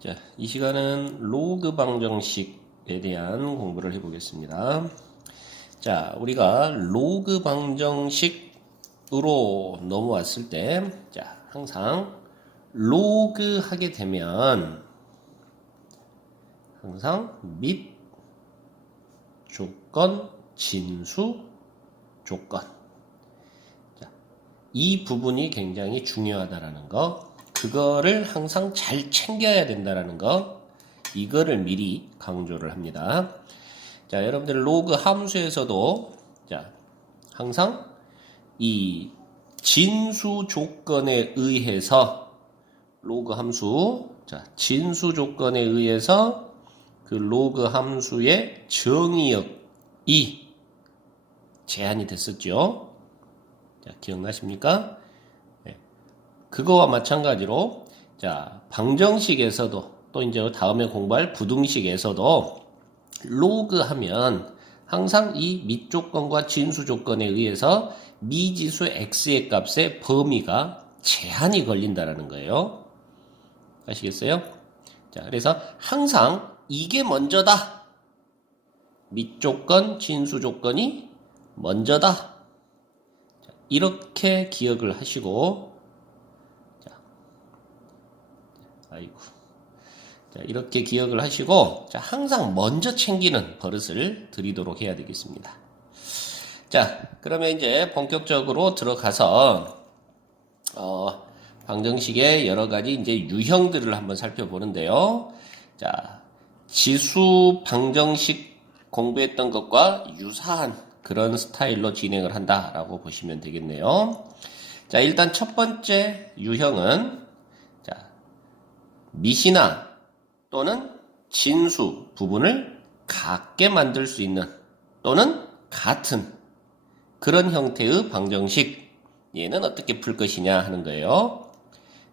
자, 이 시간은 로그 방정식에 대한 공부를 해보겠습니다. 자, 우리가 로그 방정식으로 넘어왔을 때, 자, 항상 로그 하게 되면 항상 및 조건, 진수, 조건. 자, 이 부분이 굉장히 중요하다라는 거. 그거를 항상 잘 챙겨야 된다라는 거, 이거를 미리 강조를 합니다. 자, 여러분들 로그 함수에서도 자, 항상 이 진수 조건에 의해서 로그 함수, 자, 진수 조건에 의해서 그 로그 함수의 정의역이 제한이 됐었죠. 자, 기억나십니까? 그거와 마찬가지로 자, 방정식에서도 또 이제 다음에 공부할 부등식에서도 로그 하면 항상 이 밑조건과 진수조건에 의해서 미지수 x의 값의 범위가 제한이 걸린다라는 거예요. 아시겠어요? 자, 그래서 항상 이게 먼저다. 밑조건, 진수조건이 먼저다. 자, 이렇게 기억을 하시고 아이고. 자, 이렇게 기억을 하시고, 자, 항상 먼저 챙기는 버릇을 들이도록 해야 되겠습니다. 자, 그러면 이제 본격적으로 들어가서, 방정식의 여러 가지 이제 유형들을 한번 살펴보는데요. 자, 지수 방정식 공부했던 것과 유사한 그런 스타일로 진행을 한다라고 보시면 되겠네요. 자, 일단 첫 번째 유형은 밑이나 또는 진수 부분을 같게 만들 수 있는 또는 같은 그런 형태의 방정식, 얘는 어떻게 풀 것이냐 하는 거예요.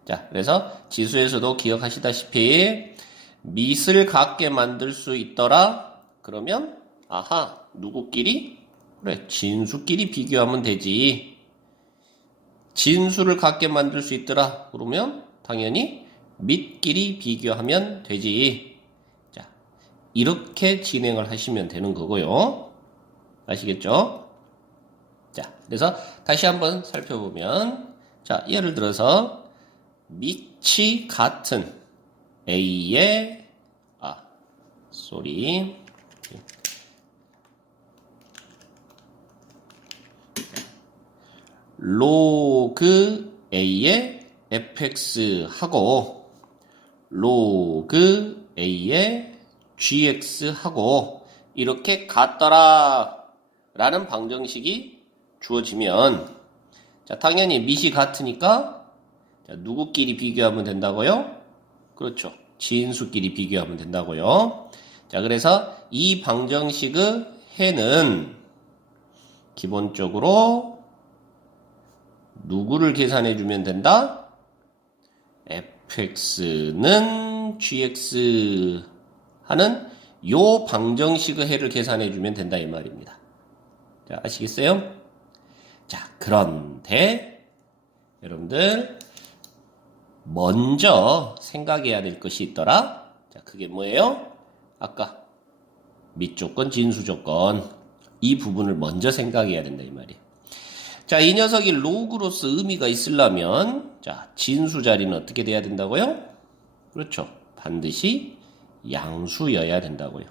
자, 그래서 지수에서도 기억하시다시피 밑을 같게 만들 수 있더라. 그러면 아하, 누구끼리? 그래, 진수끼리 비교하면 되지. 진수를 같게 만들 수 있더라. 그러면 당연히 밑끼리 비교하면 되지. 자, 이렇게 진행을 하시면 되는 거고요. 아시겠죠? 자, 그래서 다시 한번 살펴보면, 자, 예를 들어서 밑이 같은 A의 로그 A의 fx하고 로그 A의 gx하고 이렇게 같더라 라는 방정식이 주어지면, 자, 당연히 밑이 같으니까 자, 누구끼리 비교하면 된다고요? 그렇죠. 진수끼리 비교하면 된다고요. 자, 그래서 이 방정식의 해는 기본적으로 누구를 계산해 주면 된다? fx는 gx 하는 요 방정식의 해를 계산해 주면 된다 이 말입니다. 자, 아시겠어요? 자, 그런데 여러분들 먼저 생각해야 될 것이 있더라. 자, 그게 뭐예요? 아까 밑조건, 진수조건, 이 부분을 먼저 생각해야 된다 이 말이에요. 자, 이 녀석이 로그로서 의미가 있으려면, 자, 진수 자리는 어떻게 돼야 된다고요? 그렇죠. 반드시 양수여야 된다고요.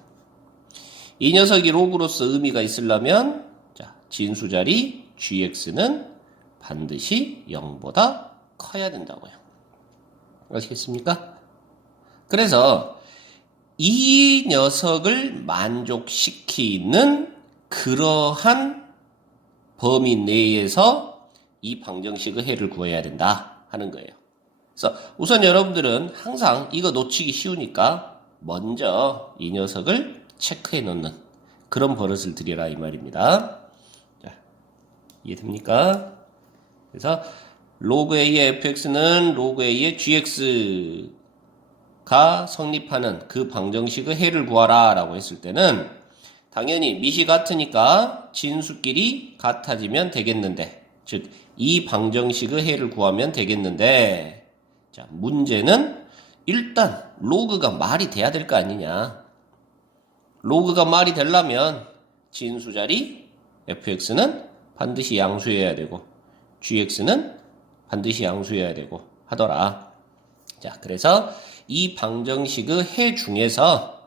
이 녀석이 로그로서 의미가 있으려면, 자, 진수 자리 gx는 반드시 0보다 커야 된다고요. 아시겠습니까? 그래서 이 녀석을 만족시키는 그러한 범위 내에서 이 방정식의 해를 구해야 된다 하는 거예요. 그래서 우선 여러분들은 항상 이거 놓치기 쉬우니까 먼저 이 녀석을 체크해 놓는 그런 버릇을 들여라 이 말입니다. 자, 이해됩니까? 그래서 로그 A의 fx는 로그 A의 gx가 성립하는 그 방정식의 해를 구하라 라고 했을 때는 당연히 밑이 같으니까 진수끼리 같아지면 되겠는데, 즉 이 방정식의 해를 구하면 되겠는데, 자, 문제는 일단 로그가 말이 돼야 될 거 아니냐. 로그가 말이 되려면 진수 자리 fx는 반드시 양수여야 되고 gx는 반드시 양수여야 되고 하더라. 자, 그래서 이 방정식의 해 중에서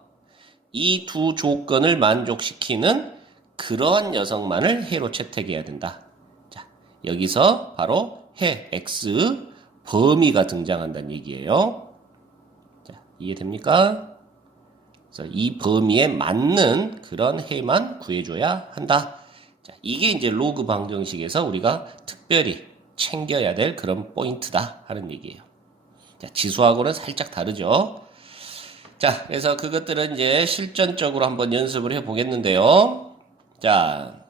이 두 조건을 만족시키는 그러한 녀석만을 해로 채택해야 된다. 자, 여기서 바로 해 x의 범위가 등장한다는 얘기예요. 자, 이해됩니까? 그래서 이 범위에 맞는 그런 해만 구해줘야 한다. 자, 이게 이제 로그 방정식에서 우리가 특별히 챙겨야 될 그런 포인트다 하는 얘기예요. 자, 지수하고는 살짝 다르죠. 자, 그래서 그것들은 이제 실전적으로 한번 연습을 해 보겠는데요. 자,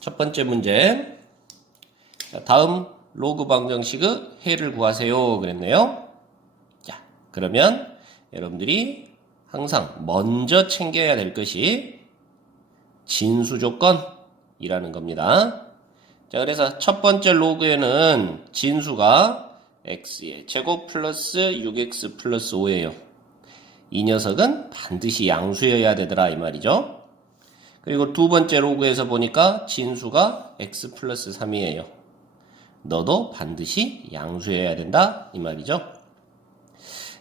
첫 번째 문제. 자, 다음 로그 방정식의 해를 구하세요. 그랬네요. 자, 그러면 여러분들이 항상 먼저 챙겨야 될 것이 진수 조건이라는 겁니다. 자, 그래서 첫 번째 로그에는 진수가 x의 제곱 플러스 6x 플러스 5예요. 이 녀석은 반드시 양수여야 되더라 이 말이죠. 그리고 두 번째 로그에서 보니까 진수가 x 플러스 3이에요. 너도 반드시 양수여야 된다 이 말이죠.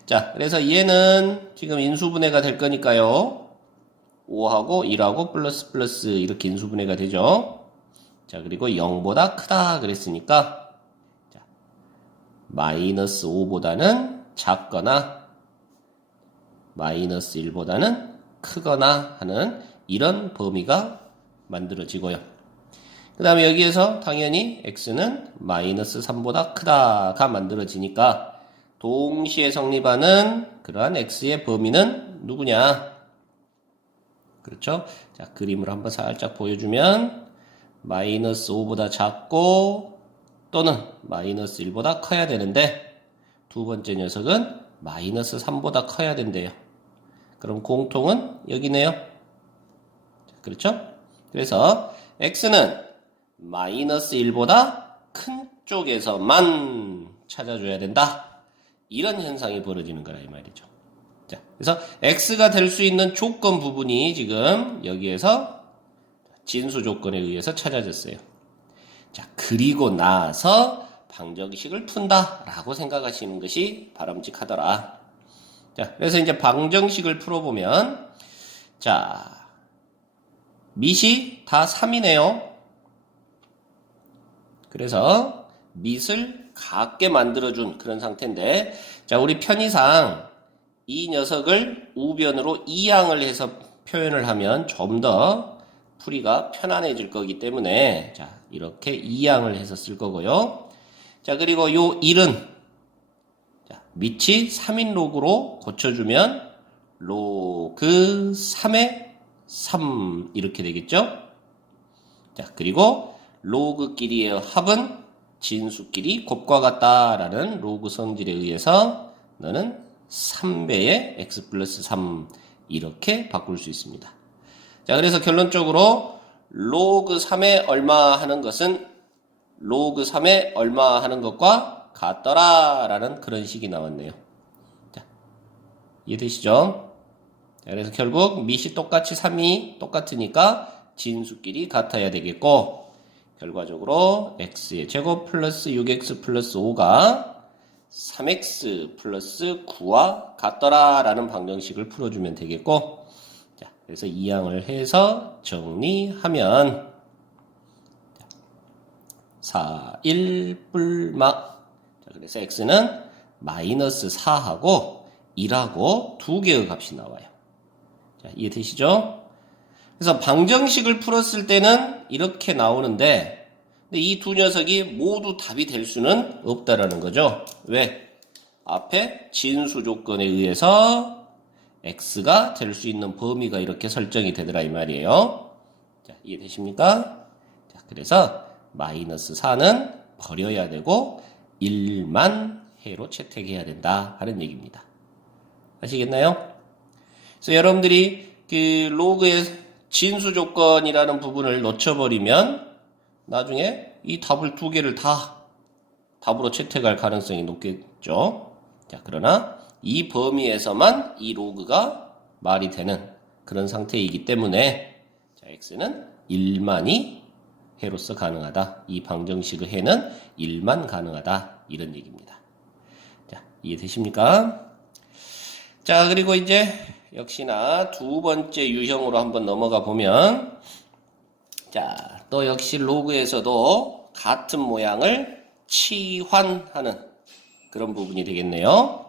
자, 그래서 얘는 지금 인수분해가 될 거니까요. 5하고 1하고 플러스 플러스 이렇게 인수분해가 되죠. 자, 그리고 0보다 크다 그랬으니까 자, 마이너스 5보다는 작거나 마이너스 1보다는 크거나 하는 이런 범위가 만들어지고요. 그 다음에 여기에서 당연히 x는 마이너스 3보다 크다가 만들어지니까 동시에 성립하는 그러한 x의 범위는 누구냐? 그렇죠? 자, 그림을 한번 살짝 보여주면 마이너스 5보다 작고 또는 마이너스 1보다 커야 되는데 두 번째 녀석은 마이너스 3보다 커야 된대요. 그럼 공통은 여기네요. 그렇죠? 그래서 x는 마이너스 1보다 큰 쪽에서만 찾아줘야 된다. 이런 현상이 벌어지는 거라 이 말이죠. 자, 그래서 x가 될 수 있는 조건 부분이 지금 여기에서 진수 조건에 의해서 찾아졌어요. 자, 그리고 나서 방정식을 푼다라고 생각하시는 것이 바람직하더라. 자, 그래서 이제 방정식을 풀어보면, 자, 밑이 다 3이네요. 그래서 밑을 같게 만들어준 그런 상태인데, 자, 우리 편의상 이 녀석을 우변으로 이항을 해서 표현을 하면 좀 더 풀이가 편안해질 거기 때문에, 자, 이렇게 이항을 해서 쓸 거고요. 자, 그리고 요 1은 밑이 3인 로그로 고쳐주면 로그 3의 3 이렇게 되겠죠? 자, 그리고 로그끼리의 합은 진수끼리 곱과 같다라는 로그 성질에 의해서 너는 3배의 x 플러스 3 이렇게 바꿀 수 있습니다. 자, 그래서 결론적으로 로그 3에 얼마 하는 것은 로그 3에 얼마 하는 것과 같더라 라는 그런 식이 나왔네요. 자, 이해되시죠? 자, 그래서 결국 밑이 똑같이 3이 똑같으니까 진수끼리 같아야 되겠고 결과적으로 x의 제곱 플러스 6x 플러스 5가 3x 플러스 9와 같더라 라는 방정식을 풀어주면 되겠고 자, 그래서 이항을 해서 정리하면 4, 1, 뿔막 자, 그래서 x는 마이너스 4하고 1하고 두 개의 값이 나와요. 자, 이해되시죠? 그래서 방정식을 풀었을 때는 이렇게 나오는데 근데 이 두 녀석이 모두 답이 될 수는 없다라는 거죠. 왜? 앞에 진수 조건에 의해서 x가 될 수 있는 범위가 이렇게 설정이 되더라 이 말이에요. 자, 이해되십니까? 자, 그래서 마이너스 4는 버려야 되고 1만 해로 채택해야 된다 하는 얘기입니다. 아시겠나요? 그래서 여러분들이 그 로그의 진수 조건이라는 부분을 놓쳐버리면 나중에 이 답을 두 개를 다 답으로 채택할 가능성이 높겠죠. 자, 그러나 이 범위에서만 이 로그가 말이 되는 그런 상태이기 때문에 자, x는 1만이 해로서 가능하다. 이 방정식의 해는 1만 가능하다. 이런 얘기입니다. 자, 이해되십니까? 자, 그리고 이제 역시나 두 번째 유형으로 한번 넘어가 보면 자, 또 역시 로그에서도 같은 모양을 치환하는 그런 부분이 되겠네요.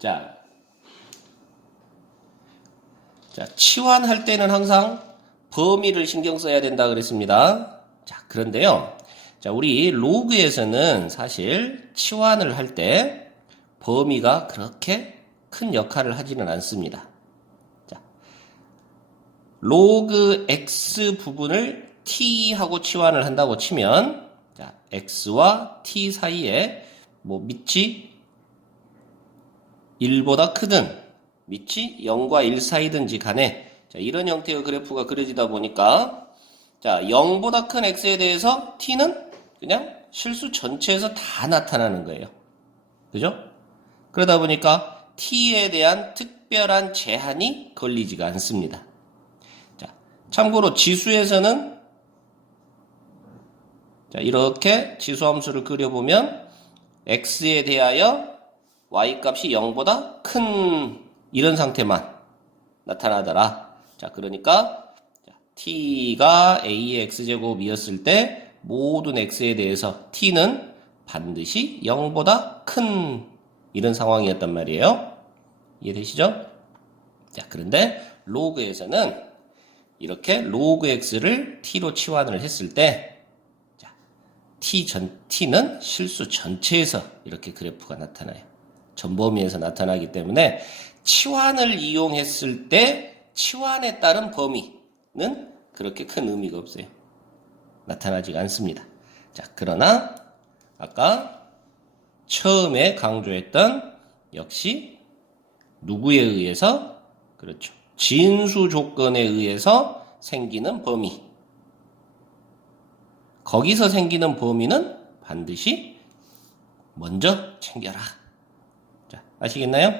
자, 치환할 때는 항상 범위를 신경 써야 된다 그랬습니다. 자, 그런데요. 자, 우리 로그에서는 사실 치환을 할 때 범위가 그렇게 큰 역할을 하지는 않습니다. 자, 로그 x 부분을 t하고 치환을 한다고 치면 자, x와 t 사이에 뭐 밑이 1보다 크든 밑이 0과 1 사이든지 간에 자, 이런 형태의 그래프가 그려지다 보니까 자, 0보다 큰 x에 대해서 t는 그냥 실수 전체에서 다 나타나는 거예요. 그죠? 그러다 보니까 t에 대한 특별한 제한이 걸리지가 않습니다. 자, 참고로 지수에서는 자, 이렇게 지수함수를 그려보면 x에 대하여 y값이 0보다 큰 이런 상태만 나타나더라. 자, 그러니까 t가 a의 x제곱이었을 때 모든 x에 대해서 t는 반드시 0보다 큰 이런 상황이었단 말이에요. 이해되시죠? 자, 그런데 로그에서는 이렇게 로그 x를 t로 치환을 했을 때 자, t는 실수 전체에서 이렇게 그래프가 나타나요. 전범위에서 나타나기 때문에 치환을 이용했을 때 치환에 따른 범위는 그렇게 큰 의미가 없어요. 나타나지가 않습니다. 자, 그러나 아까 처음에 강조했던 역시 누구에 의해서 그렇죠. 진수 조건에 의해서 생기는 범위. 거기서 생기는 범위는 반드시 먼저 챙겨라. 자, 아시겠나요?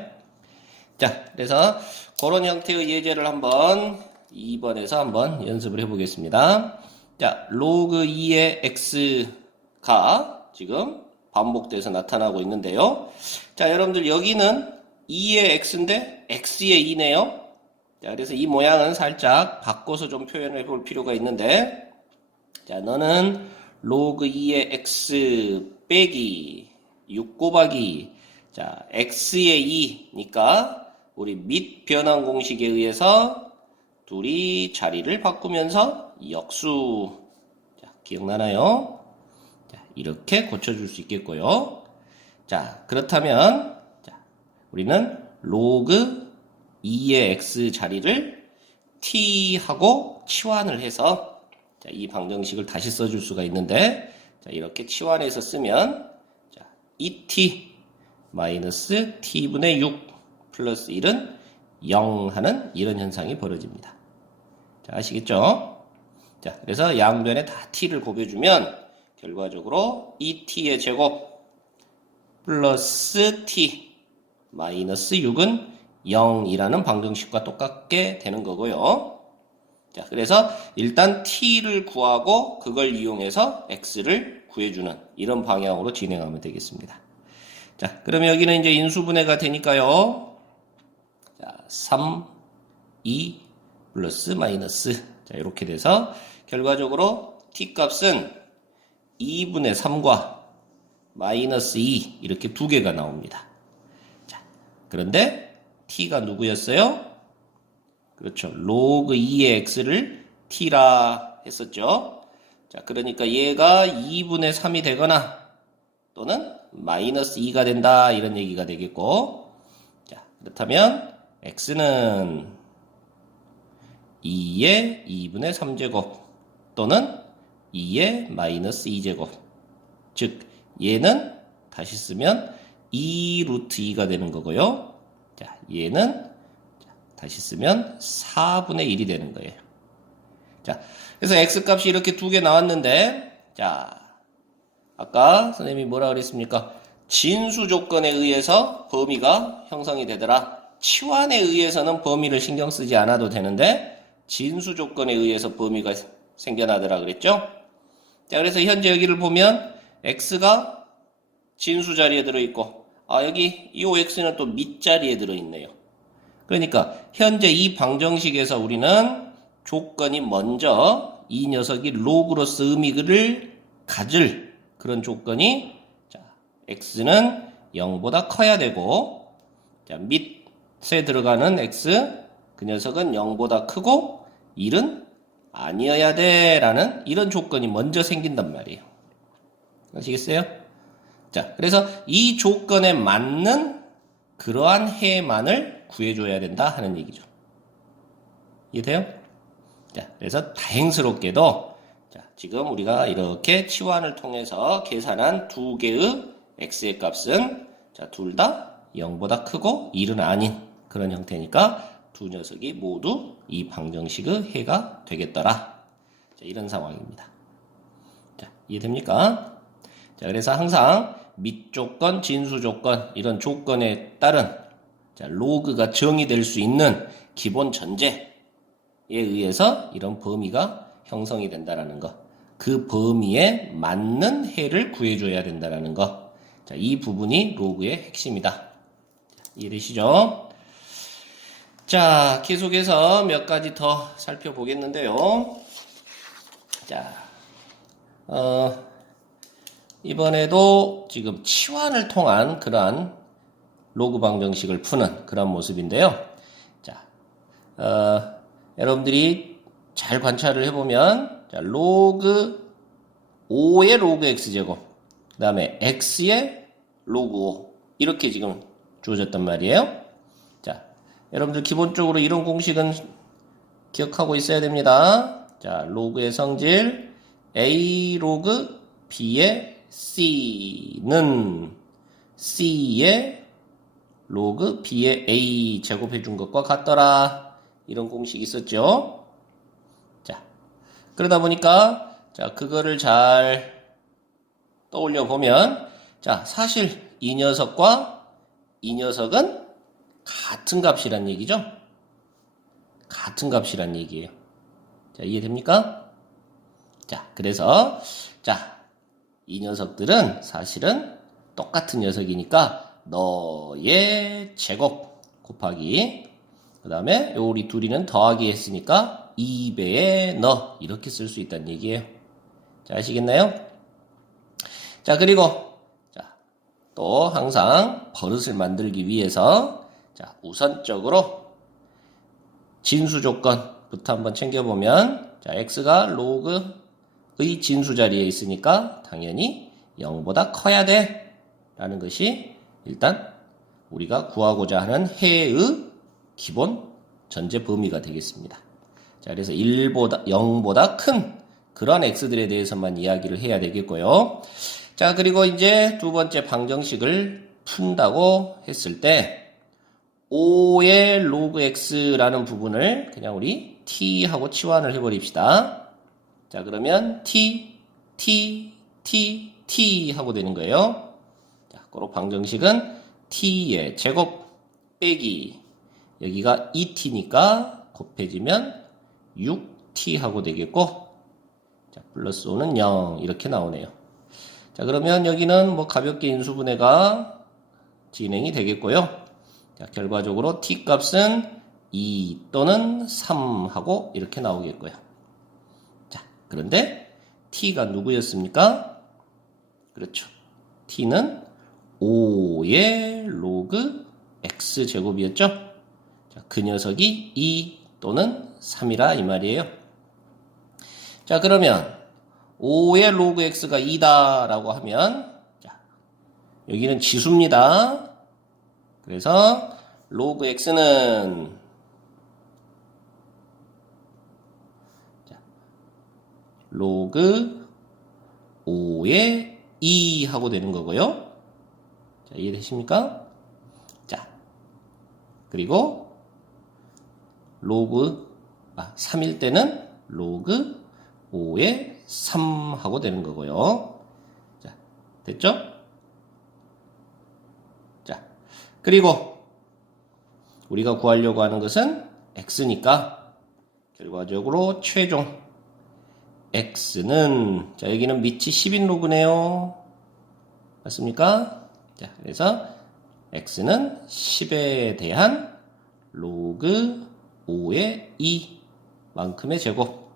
자, 그래서 그런 형태의 예제를 한번 2번에서 한번 연습을 해보겠습니다. 자, 로그 2의 x가 지금 반복돼서 나타나고 있는데요. 자, 여러분들 여기는 2의 x인데 x의 2네요. 자, 그래서 이 모양은 살짝 바꿔서 좀 표현해 볼 필요가 있는데 자, 너는 로그 2의 x 빼기 6 곱하기 자, x의 2니까 우리 밑 변환 공식에 의해서 둘이 자리를 바꾸면서 역수 자, 기억나나요? 자, 이렇게 고쳐줄 수 있겠고요. 자, 그렇다면 자, 우리는 로그 2의 x 자리를 t하고 치환을 해서 자, 이 방정식을 다시 써줄 수가 있는데 자, 이렇게 치환해서 쓰면 자, 2t 마이너스 t분의 6 플러스 1은 0 하는 이런 현상이 벌어집니다. 자, 아시겠죠? 자, 그래서 양변에 다 t를 곱해주면 결과적으로 2t의 제곱 플러스 t 마이너스 6은 0이라는 방정식과 똑같게 되는 거고요. 자, 그래서 일단 t를 구하고 그걸 이용해서 x를 구해주는 이런 방향으로 진행하면 되겠습니다. 자, 그러면 여기는 이제 인수분해가 되니까요. 자, 3, 2 플러스 마이너스 자, 이렇게 돼서 결과적으로 t 값은 2분의 3과 마이너스 2 이렇게 두 개가 나옵니다. 자, 그런데 t가 누구였어요? 그렇죠. 로그 2의 x를 t라 했었죠. 자, 그러니까 얘가 2분의 3이 되거나 또는 마이너스 2가 된다 이런 얘기가 되겠고 자, 그렇다면 x는 2의 2분의 3제곱 또는 2의 마이너스 2제곱 즉 얘는 다시 쓰면 2 루트 2가 되는 거고요. 자, 얘는 다시 쓰면 4분의 1이 되는 거예요. 자, 그래서 x값이 이렇게 두 개 나왔는데 자, 아까 선생님이 뭐라 그랬습니까? 진수 조건에 의해서 범위가 형성이 되더라. 치환에 의해서는 범위를 신경 쓰지 않아도 되는데 진수 조건에 의해서 범위가 생겨나더라 그랬죠? 자, 그래서 현재 여기를 보면 x가 진수 자리에 들어있고 여기 이 x는 또 밑자리에 들어있네요. 그러니까 현재 이 방정식에서 우리는 조건이 먼저 이 녀석이 로그로서 의미를 가질 그런 조건이 자, x는 0보다 커야 되고 자, 밑에 들어가는 x 그 녀석은 0보다 크고 1은 아니어야 돼 라는 이런 조건이 먼저 생긴단 말이에요. 아시겠어요? 자, 그래서 이 조건에 맞는 그러한 해만을 구해줘야 된다 하는 얘기죠. 이해돼요? 자, 그래서 다행스럽게도 자, 지금 우리가 이렇게 치환을 통해서 계산한 두 개의 x의 값은 자, 둘 다 0보다 크고 1은 아닌 그런 형태니까 두 녀석이 모두 이 방정식의 해가 되겠더라. 자, 이런 상황입니다. 자, 이해됩니까? 자, 그래서 항상 밑조건, 진수조건 이런 조건에 따른 자, 로그가 정의될 수 있는 기본 전제에 의해서 이런 범위가 형성이 된다라는 거. 그 범위에 맞는 해를 구해줘야 된다라는 거. 자, 이 부분이 로그의 핵심이다. 이해되시죠? 자, 계속해서 몇 가지 더 살펴보겠는데요. 자, 이번에도 지금 치환을 통한 그러한 로그 방정식을 푸는 그런 모습인데요. 자, 여러분들이 잘 관찰을 해보면, 자, 로그 5의 로그 x제곱, 그 다음에 x의 로그 5, 이렇게 지금 주어졌단 말이에요. 자, 여러분들 기본적으로 이런 공식은 기억하고 있어야 됩니다. 자, 로그의 성질 a 로그 b의 c는 c의 로그 b의 a 제곱해 준 것과 같더라. 이런 공식이 있었죠. 자, 그러다 보니까 자, 그거를 잘 떠올려 보면 자, 사실 이 녀석과 이 녀석은 같은 값이란 얘기죠. 같은 값이란 얘기예요. 자, 이해됩니까? 자, 그래서 자, 이 녀석들은 사실은 똑같은 녀석이니까 너의 제곱 곱하기 그 다음에 우리 둘이는 더하기 했으니까 2배의 너 이렇게 쓸 수 있다는 얘기예요. 자, 아시겠나요? 자, 그리고 자, 또 항상 버릇을 만들기 위해서 자, 우선적으로 진수 조건부터 한번 챙겨보면 자, x가 로그의 진수 자리에 있으니까 당연히 0보다 커야 돼 라는 것이 일단 우리가 구하고자 하는 해의 기본 전제 범위가 되겠습니다. 자, 그래서 0보다 큰 그런 x들에 대해서만 이야기를 해야 되겠고요. 자, 그리고 이제 두 번째 방정식을 푼다고 했을 때 5의 로그 x라는 부분을 그냥 우리 t하고 치환을 해버립시다. 자, 그러면 t 하고 되는 거예요. 자, 그로 방정식은 t의 제곱 빼기 여기가 2t니까 곱해지면 6t 하고 되겠고 자, 플러스 5는 0 이렇게 나오네요. 자, 그러면 여기는 뭐 가볍게 인수분해가 진행이 되겠고요. 자, 결과적으로 t 값은 2 또는 3 하고 이렇게 나오겠고요. 자, 그런데 t가 누구였습니까? 그렇죠. t는 5의 로그 x 제곱이었죠. 자, 그 녀석이 2 또는 3이라 이 말이에요. 자, 그러면 5의 로그 x가 2다 라고 하면 자, 여기는 지수입니다. 그래서 로그 x는 자, 로그 5의 2 하고 되는 거고요. 자, 이해되십니까? 자, 그리고 로그 3일 때는 로그 5의 3 하고 되는 거고요. 자, 됐죠? 그리고 우리가 구하려고 하는 것은 x니까 결과적으로 최종 x는 자 여기는 밑이 10인 로그네요. 맞습니까? 자 그래서 x는 10에 대한 로그 5의 2만큼의 제곱.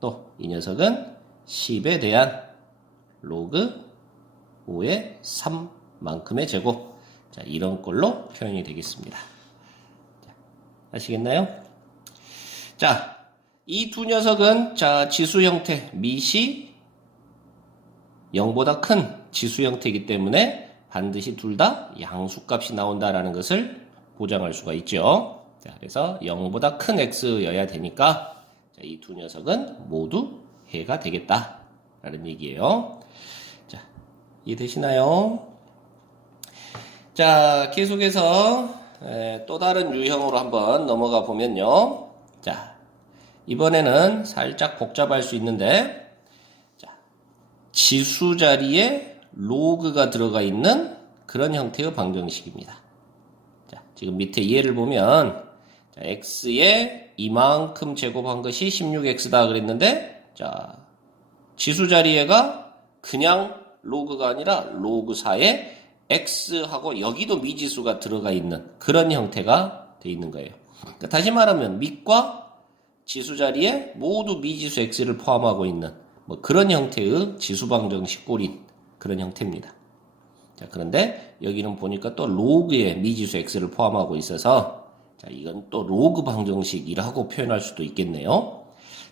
또 이 녀석은 10에 대한 로그 5의 3만큼의 제곱. 자, 이런 꼴로 표현이 되겠습니다. 자, 아시겠나요? 자, 이 두 녀석은 자, 지수 형태, 밑이 0보다 큰 지수 형태이기 때문에 반드시 둘 다 양수값이 나온다라는 것을 보장할 수가 있죠. 자, 그래서 0보다 큰 x여야 되니까 이 두 녀석은 모두 해가 되겠다라는 얘기예요. 자, 이해되시나요? 자, 계속해서 또 다른 유형으로 한번 넘어가 보면요. 자, 이번에는 살짝 복잡할 수 있는데, 자, 지수 자리에 로그가 들어가 있는 그런 형태의 방정식입니다. 자, 지금 밑에 예를 보면, 자, x에 이만큼 제곱한 것이 16x다 그랬는데, 자, 지수 자리에가 그냥 로그가 아니라 로그 4에 x하고 여기도 미지수가 들어가 있는 그런 형태가 되어 있는 거예요. 그러니까 다시 말하면 밑과 지수 자리에 모두 미지수 x를 포함하고 있는 뭐 그런 형태의 지수 방정식 꼴인 그런 형태입니다. 자, 그런데 여기는 보니까 또 로그에 미지수 x를 포함하고 있어서 자, 이건 또 로그 방정식이라고 표현할 수도 있겠네요.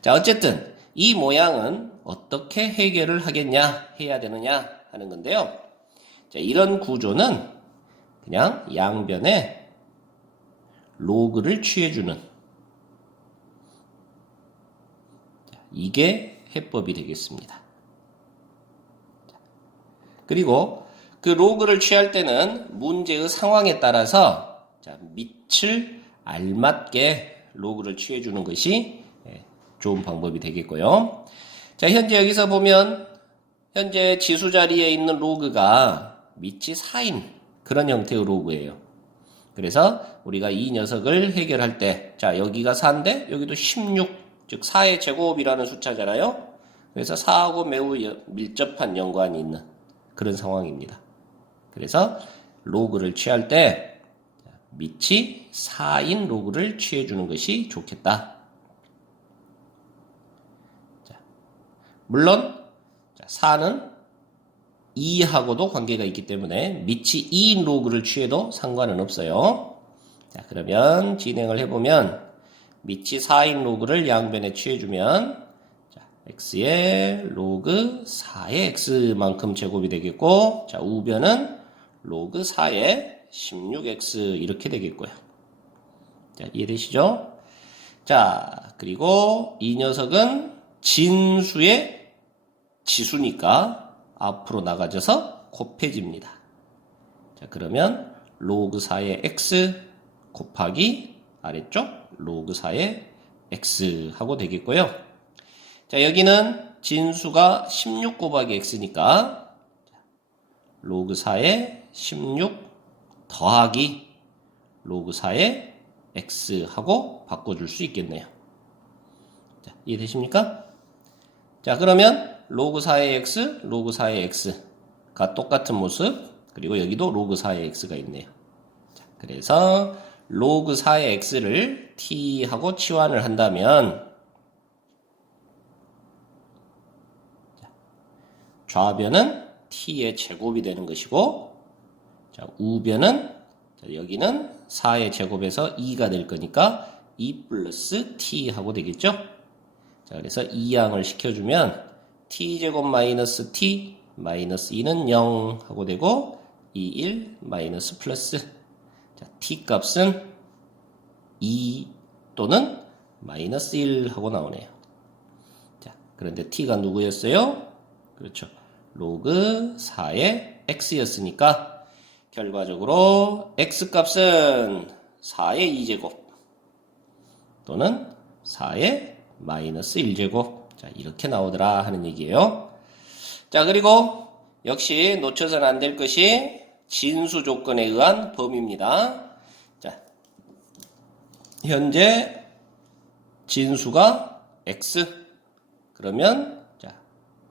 자, 어쨌든 이 모양은 어떻게 해결을 하겠냐, 해야 되느냐 하는 건데요. 자, 이런 구조는 그냥 양변에 로그를 취해주는 자, 이게 해법이 되겠습니다. 그리고 그 로그를 취할 때는 문제의 상황에 따라서 자, 밑을 알맞게 로그를 취해주는 것이 좋은 방법이 되겠고요. 자, 현재 여기서 보면 현재 지수 자리에 있는 로그가 밑이 4인 그런 형태의 로그예요. 그래서 우리가 이 녀석을 해결할 때 자, 여기가 4인데 여기도 16, 즉 4의 제곱이라는 숫자잖아요. 그래서 4하고 매우 밀접한 연관이 있는 그런 상황입니다. 그래서 로그를 취할 때 밑이 4인 로그를 취해주는 것이 좋겠다. 자, 물론 4는 2하고도 관계가 있기 때문에 밑이 2인 로그를 취해도 상관은 없어요. 자, 그러면 진행을 해보면 밑이 4인 로그를 양변에 취해주면 자, x의 로그 4의 x만큼 제곱이 되겠고 자, 우변은 로그 4의 16x 이렇게 되겠고요. 자, 이해되시죠? 자, 그리고 이 녀석은 진수의 지수니까 앞으로 나가져서 곱해집니다. 자, 그러면 로그 4의 x 곱하기 아래쪽 로그 4의 x 하고 되겠고요. 자, 여기는 진수가 16 곱하기 x니까 로그 4의 16 더하기 로그 4의 x 하고 바꿔줄 수 있겠네요. 자, 이해되십니까? 자, 그러면 로그 4의 x, 로그 4의 x가 똑같은 모습, 그리고 여기도 로그 4의 x가 있네요. 자, 그래서 로그 4의 x를 t하고 치환을 한다면 자, 좌변은 t의 제곱이 되는 것이고 자, 우변은 자, 여기는 4의 제곱에서 2가 될 거니까 2 플러스 t 하고 되겠죠? 자, 그래서 2양을 시켜주면 t제곱 마이너스 t 마이너스 2는 0 하고 되고 2, 1 마이너스 플러스 자, t 값은 2 또는 마이너스 1 하고 나오네요. 자, 그런데 t가 누구였어요? 그렇죠. 로그 4의 x였으니까 결과적으로 x값은 4의 2제곱 또는 4의 마이너스 1제곱 자, 이렇게 나오더라 하는 얘기예요. 자, 그리고 역시 놓쳐서는 안 될 것이 진수 조건에 의한 범위입니다. 자, 현재 진수가 x. 그러면 자,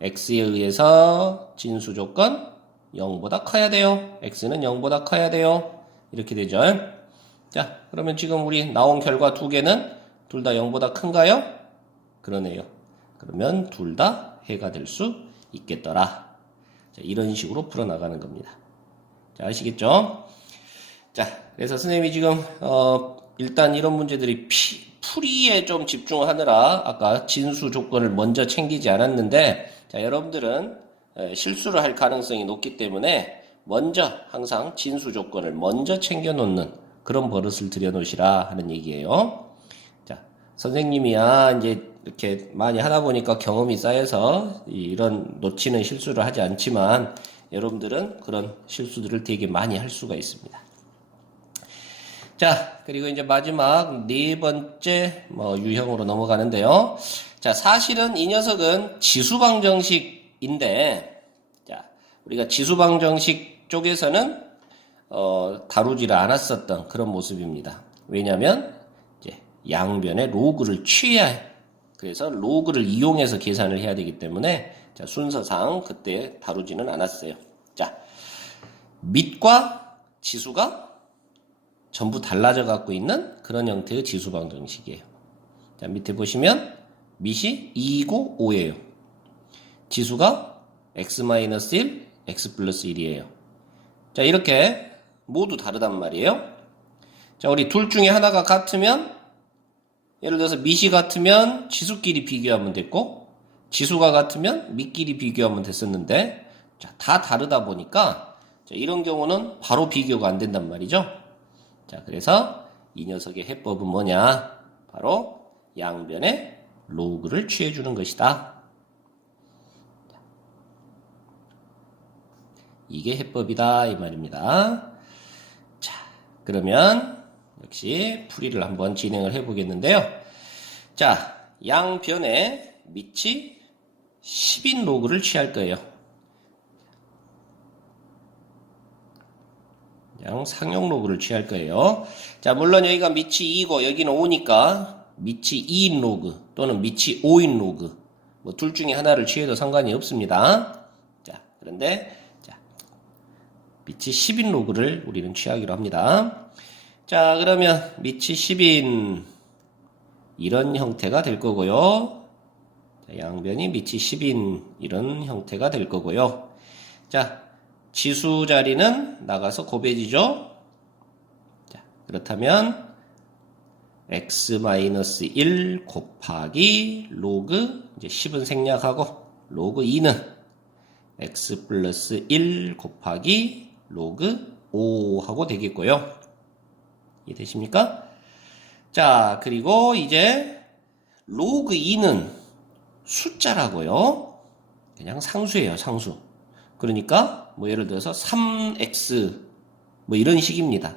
x에 의해서 진수 조건 0보다 커야 돼요. x는 0보다 커야 돼요. 이렇게 되죠. 자, 그러면 지금 우리 나온 결과 두 개는 둘 다 0보다 큰가요? 그러네요. 그러면 둘 다 해가 될 수 있겠더라. 자, 이런 식으로 풀어나가는 겁니다. 자, 아시겠죠? 자, 그래서 선생님이 지금 일단 이런 문제들이 풀이에 좀 집중하느라 아까 진수 조건을 먼저 챙기지 않았는데, 자, 여러분들은 실수를 할 가능성이 높기 때문에 먼저 항상 진수 조건을 먼저 챙겨 놓는 그런 버릇을 들여놓으시라 하는 얘기예요. 자, 선생님이야 이제 이렇게 많이 하다 보니까 경험이 쌓여서 이런 놓치는 실수를 하지 않지만 여러분들은 그런 실수들을 되게 많이 할 수가 있습니다. 자, 그리고 이제 마지막 네 번째 유형으로 넘어가는데요. 자, 사실은 이 녀석은 지수방정식인데, 자, 우리가 지수방정식 쪽에서는 다루지를 않았었던 그런 모습입니다. 왜냐하면 이제 양변에 로그를 취해야 해. 그래서 로그를 이용해서 계산을 해야 되기 때문에 자, 순서상 그때 다루지는 않았어요. 자, 밑과 지수가 전부 달라져 갖고 있는 그런 형태의 지수방정식이에요. 자, 밑에 보시면 밑이 2이고 5예요. 지수가 x-1, x 플러스 1이에요. 자, 이렇게 모두 다르단 말이에요. 자, 우리 둘 중에 하나가 같으면 예를 들어서 밑이 같으면 지수끼리 비교하면 됐고 지수가 같으면 밑끼리 비교하면 됐었는데 자, 다 다르다 보니까 자, 이런 경우는 바로 비교가 안 된단 말이죠. 자, 그래서 이 녀석의 해법은 뭐냐? 바로 양변에 로그를 취해주는 것이다. 이게 해법이다 이 말입니다. 자, 그러면 역시 풀이를 한번 진행을 해 보겠는데요. 자, 양변에 밑이 10인 로그를 취할 거예요. 그냥 상용 로그를 취할 거예요. 자, 물론 여기가 밑이 2고 여기는 5니까 밑이 2인 로그 또는 밑이 5인 로그 뭐 둘 중에 하나를 취해도 상관이 없습니다. 자, 그런데 자, 밑이 10인 로그를 우리는 취하기로 합니다. 자, 그러면 밑이 10인 이런 형태가 될 거고요. 자, 양변이 밑이 10인 이런 형태가 될 거고요. 자, 지수 자리는 나가서 곱해지죠. 자, 그렇다면 x-1 곱하기 로그 이제 10은 생략하고 로그 2는 x 플러스 1 곱하기 로그 5 하고 되겠고요. 이해되십니까? 자, 그리고 이제 로그 2는 숫자라고요. 그냥 상수예요, 상수. 그러니까 뭐 예를 들어서 3x 뭐 이런 식입니다.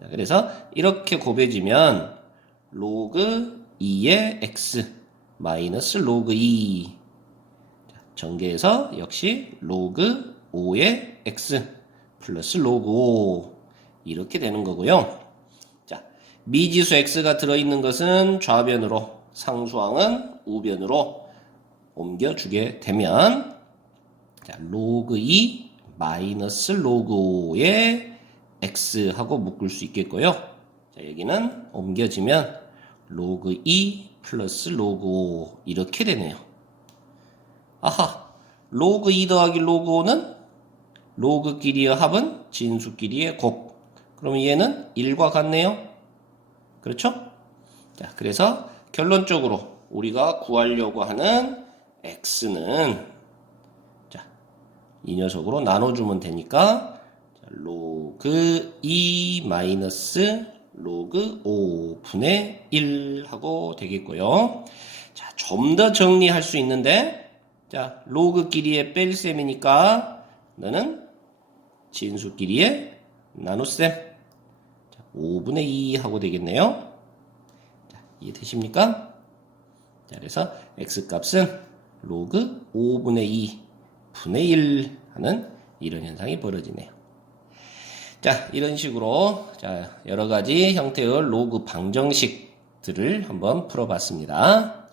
자, 그래서 이렇게 곱해지면 로그 2의 x 마이너스 로그 2 자, 전개해서 역시 로그 5의 x 플러스 로그 5 이렇게 되는 거고요. 자, 미지수 x가 들어있는 것은 좌변으로 상수항은 우변으로 옮겨주게 되면 자, 로그 2 마이너스 로그 5의 x하고 묶을 수 있겠고요. 자, 여기는 옮겨지면 로그 2 플러스 로그 5 이렇게 되네요. 아하, 로그 2 더하기 로그 5는 로그끼리의 합은 진수끼리의 곱. 그럼 얘는 1과 같네요. 그렇죠? 자, 그래서 결론적으로 우리가 구하려고 하는 x는 자, 이 녀석으로 나눠주면 되니까 자, 로그 2 마이너스 로그 5분의 1 하고 되겠고요. 자, 좀 더 정리할 수 있는데 자, 로그끼리의 뺄셈이니까 너는 진수끼리의 나눗셈 자, 5분의 2 하고 되겠네요. 자, 이해되십니까? 자, 그래서 x값은 로그 5분의 2 분의 1 하는 이런 현상이 벌어지네요. 자, 이런 식으로 자, 여러 가지 형태의 로그 방정식들을 한번 풀어봤습니다.